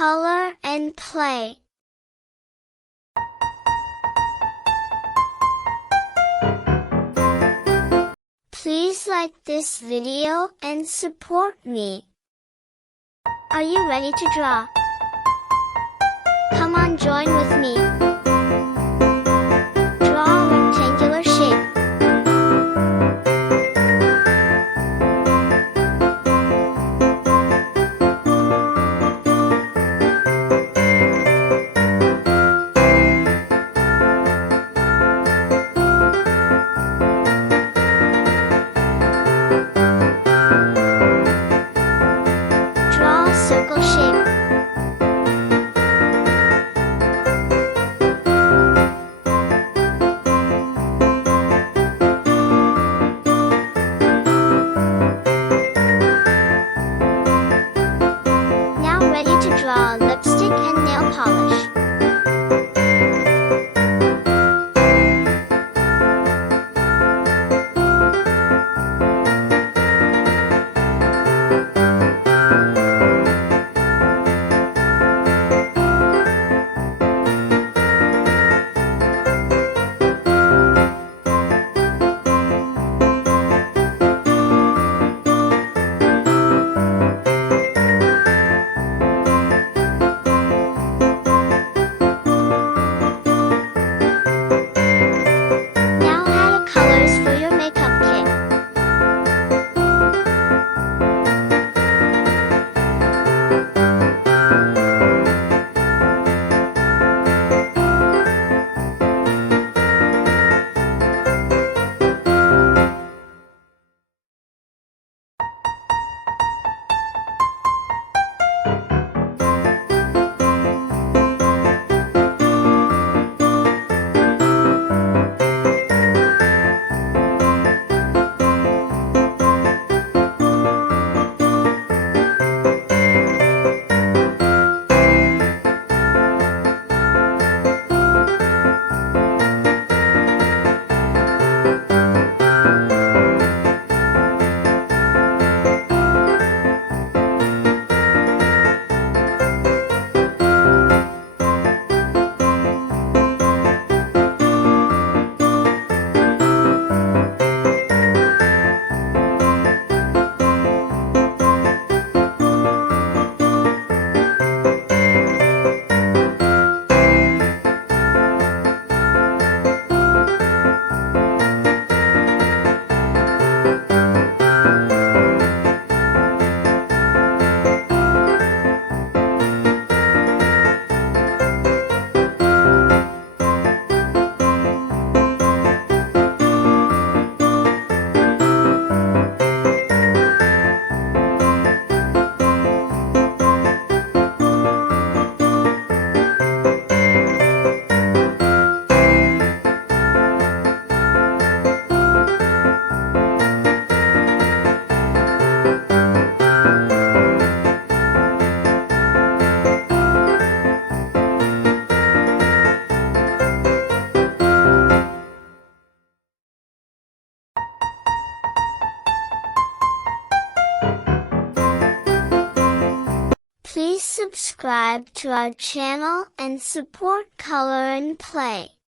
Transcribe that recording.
color and play. Please like this video and support me. Are you ready to draw? Come on, join with me. Draw a rectangular shape. Draw a circle shape. Now ready to draw lipstick and nail polish. Now add colors for your makeup kit. Please subscribe to our channel and support Color and Play.